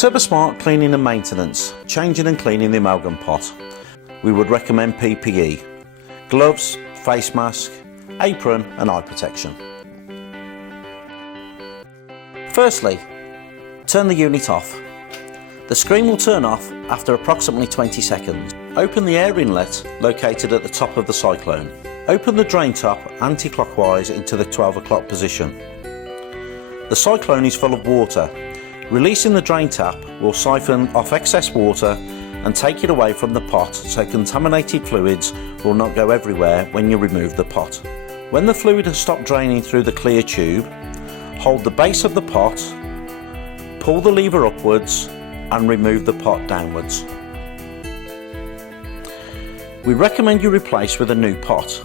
TurboSmart cleaning and maintenance, changing and cleaning the amalgam pot. We would recommend PPE, gloves, face mask, apron and eye protection. Firstly, turn the unit off. The screen will turn off after approximately 20 seconds. Open the air inlet located at the top of the cyclone. Open the drain top anti-clockwise into the 12 o'clock position. The cyclone is full of water. Releasing the drain tap will siphon off excess water and take it away from the pot so contaminated fluids will not go everywhere when you remove the pot. When the fluid has stopped draining through the clear tube, hold the base of the pot, pull the lever upwards and remove the pot downwards. We recommend you replace with a new pot.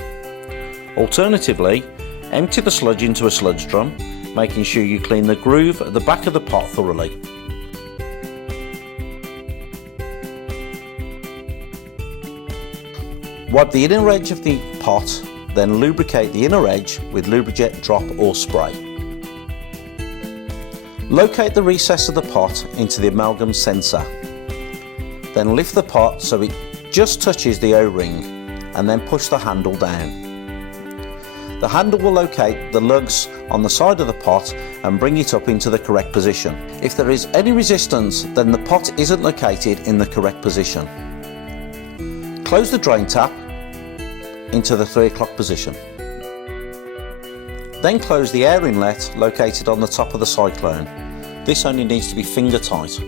Alternatively, empty the sludge into a sludge drum, making sure you clean the groove at the back of the pot thoroughly. Wipe the inner edge of the pot, then lubricate the inner edge with Lubrijet drop or spray. Locate the recess of the pot into the amalgam sensor. Then lift the pot so it just touches the O-ring and then push the handle down. The handle will locate the lugs on the side of the pot and bring it up into the correct position. If there is any resistance, then the pot isn't located in the correct position. Close the drain tap into the 3 o'clock position. Then close the air inlet located on the top of the cyclone. This only needs to be finger tight.